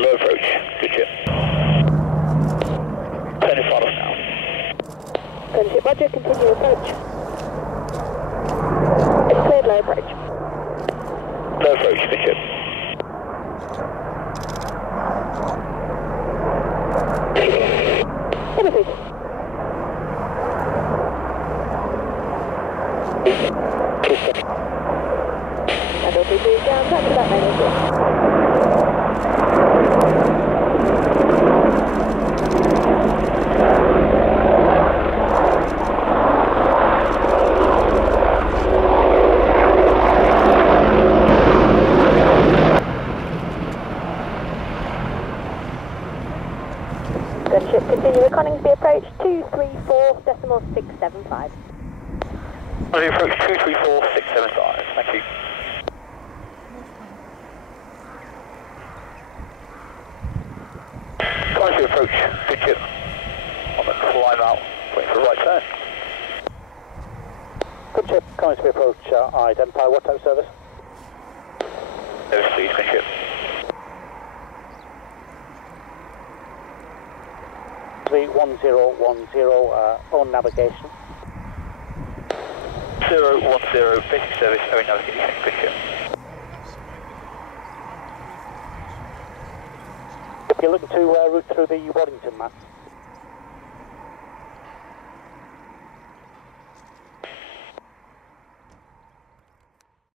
low approach. Good ship. Turning final now. Gunship, roger, continue approach. It's cleared low approach. Low approach, good ship. Heavy please. Level 3 down, back to that main engine. Gunship, continue with Coningsby approach 234.675. On the approach 234.675, thank you. Coningsby approach, good ship. On the climb out, waiting for the right turn. Good ship, Coningsby approach, identify what type of service? Service please, good ship. 1010, own navigation. 010, basic service, own navigation, good ship. If you're looking to route through the Waddington map,